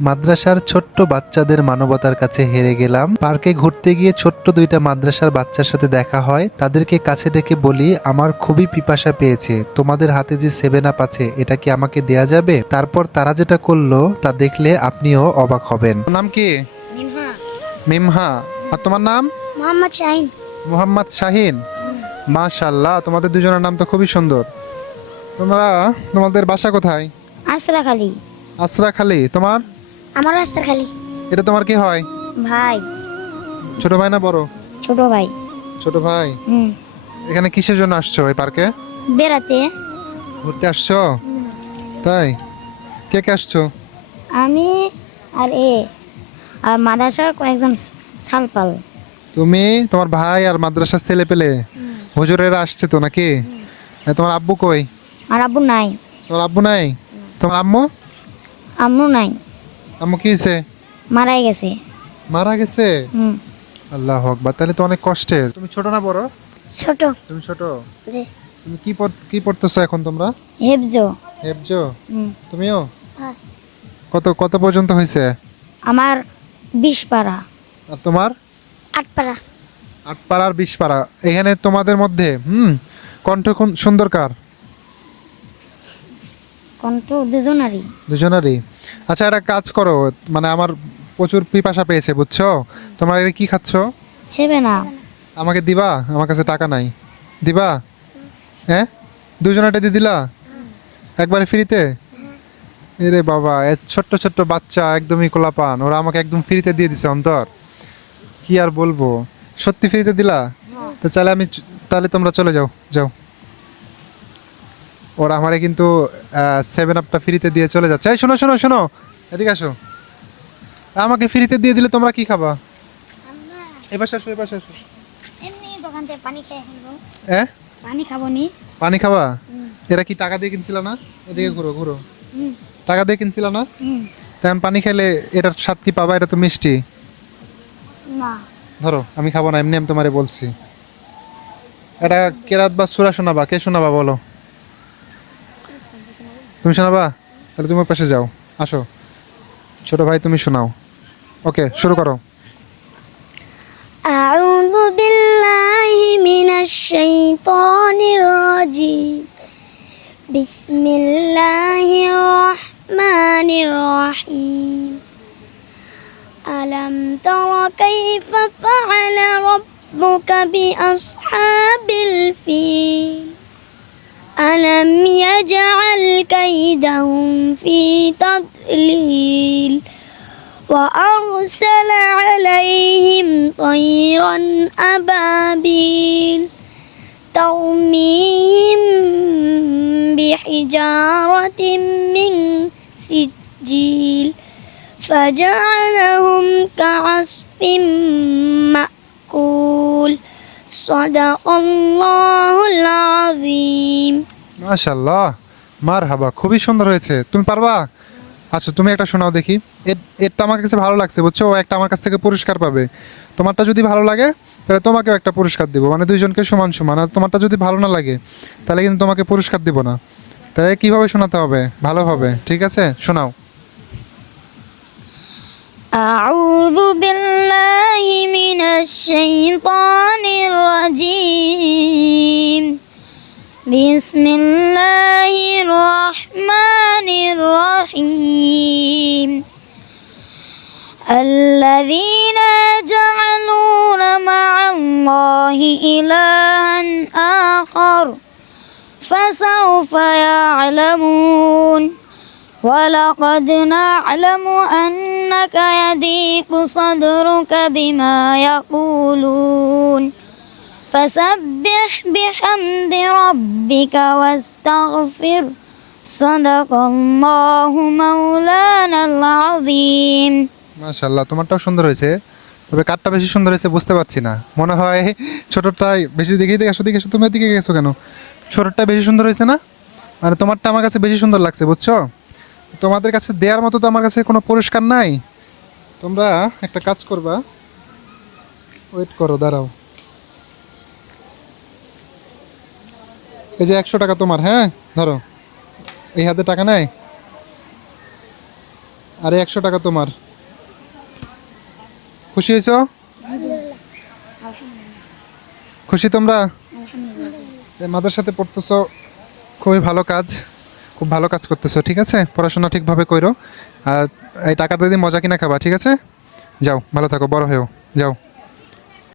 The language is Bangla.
মাদ্রাসার ছোট্ট বাচ্চাদের মানবতার কাছে হেরে গেলাম। পার্কে ঘুরতে গিয়ে ছোট্ট দুইটা মাদ্রাসার বাচ্চার সাথে দেখা হয়। তাদেরকে কাছে ডেকে বলি আমার খুবই পিপাসা পেয়েছে। তোমাদের হাতে যে সেভেন আপ আছে এটা কি আমাকে দেয়া যাবে? তারপর তারা যেটা করল তা দেখলে আপনিও অবাক হবেন। নাম কি? মিমহা। আর তোমার নাম? মোহাম্মদ শাহিন। মোহাম্মদ শাহিন। মাশাল্লাহ তোমাদের দুজনের নাম তো খুবই সুন্দর। তোমরা তোমাদের বাসা কোথায়? আসরা খালি আসরা খালি তোমার? আমারও আসরা খালি। এটা তোমার কি হয়? ভাই। ছোট ভাই না বড়? ছোট ভাই। ছোট ভাই? হুম। এখানে কিসের জন্য আসছো এই পার্কে? বেড়াতে। ঘুরতে আসছো? তাই? কে কে আসছো? আমি আর এ আর মাদ্রাসার কয়েকজন সালপাল। তুমি তোমার ভাই আর মাদ্রাসার ছেলে পেলে? হুজুরেরা আসছে তো নাকি? তোমার আব্বু কই? আর আব্বু নাই। তোমার আব্বু নাই? তোমার আম্মু? আম্মু নাই। আম্মু কি হয়েছে মারাই গেছে। মারা গেছে? হুম। আল্লাহ আকবার। তাহলে তো অনেক কষ্টের। তুমি ছোট না বড়? ছোট। তুমি ছোট? জি। তুমি কি পড়- কি পড়তেছো এখন তোমরা? হেফজো। হেফজো? তুমিও? হ্যাঁ। কত কত পর্যন্ত হয়েছে আমার বিশ পাড়া। আর তোমার? আট পাড়া। আট পাড়ার বিশ পাড়া। এখানে তোমাদের মধ্যে হুম কণ্ঠ সুন্দর কার? কণ্ঠ দুজনারই। দুজনেরই? আচ্ছা একটা কাজ করো মানে আমার প্রচুর পিপাসা পেয়েছে বুঝছ? তোমরা এটা কি খাচ্ছ? ছেবে না। আমাকে দিবা? আমার কাছে টাকা নাই। দিবা? হ্যাঁ? দুজনেটা দিয়ে দিলা? একবারে ফ্রিতে? এরে বাবা এ ছোট্ট ছোট্ট বাচ্চা একদমই কোলাপান। ওরা আমাকে একদম ফ্রিতে দিয়ে দিছে অন্তর। কি আর বলব? সত্যি ফ্রিতে দিলা? তো তাহলে আমি তাহলে তোমরা চলে যাও যাও। ওরা আমারে কিন্তু সেভেন আপটা ফ্রিতে দিয়ে চলে যাচ্ছে। এই শোনো শোনো শোনো এদিকে আসো। আমাকে ফ্রিতে দিয়ে দিলে তোমরা কি খাবা? এবার আসো এবার আসো। পানি খাব পানি খাবা? এরা কি টাকা দিয়ে কিনছিল না? এদিকে ঘুরো ঘুরো। টাকা দিয়ে কিনছিল না? তেমন পানি খেলে এটার স্বাদ কি পাবা? এটা তো মিষ্টি। ধরো আমি খাব না এমনি আমি তোমারে বলছি। এটা কেরাত বা সুরা শোনাবা? কে শোনাবা বলো? তুমি শোনাবা? তাহলে তুমি পাশে যাও। আসো। ছোট ভাই, তুমি শোনাও। ওকে, শুরু করো। আউযু বিল্লাহি মিনাশ শাইতানির রাজিম। বিসমিল্লাহির রহমানির রহিম। আলাম তারা কাইফা ফাআলা রাব্বুকা বিআসহাবিল ফিল। আলাম ইয়াজআল كيدهم في تضليل وأرسل عليهم طيرا أبابيل ترميهم بحجارة من سجيل فجعلهم كعصف مأكول. صدق الله العظيم. ما شاء الله. মার হাবা খুবই সুন্দর হয়েছে তুমি পারবা আচ্ছা তুমি একটা শোনাও দেখি এর এরটা আমার কাছে ভালো লাগছে বুঝছো ও একটা আমার কাছ থেকে পুরস্কার পাবে তোমারটা যদি ভালো লাগে তাহলে তোমাকেও একটা পুরস্কার দিব মানে দুইজনকে সমান সমান আর তোমারটা যদি ভালো না লাগে তাহলে কিন্তু তোমাকে পুরস্কার দিব না তাহলে কিভাবে শোনাতে হবে ভালোভাবে ঠিক আছে শোনাও أعوذ بالله من الشيطان الرجيم بسم الله الرحمن الرحيم. الذين يجعلون مع الله إلها آخر فسوف يعلمون. ولقد نعلم أنك يضيق صدرك بما يقولون. فسبح بحمد ربك واستغفر صدق الله مولانا العظيم মাশাল্লাহ তোমারটাও সুন্দর হয়েছে তবে কারটা বেশি সুন্দর হয়েছে বুঝতে পারছি না মনে হয় ছোটটাই বেশি দেখে দেখে আসো দেখে আসো তুমি দিকে গেছো কেন ছোটটা বেশি সুন্দর হয়েছে না মানে তোমারটা আমার কাছে বেশি সুন্দর লাগছে বুঝছো তোমাদের কাছে দেওয়ার মতো তো আমার কাছে কোনো পুরস্কার নাই তোমরা একটা কাজ করবা ওয়েট করো দাঁড়াও এই যে একশো টাকা তোমার হ্যাঁ ধরো এই হাতে টাকা নাই? আর একশো টাকা তোমার। খুশি হয়েছো? খুশি তোমরা? মাদের সাথে পড়তেছো, খুবই ভালো কাজ, খুব ভালো কাজ করতেছো, ঠিক আছে? পড়াশোনা ঠিকভাবে করো আর এই টাকাটা দিয়ে মজা কিনা খাবা, ঠিক আছে? যাও, ভালো থাকো, বড় হয়েও, যাও।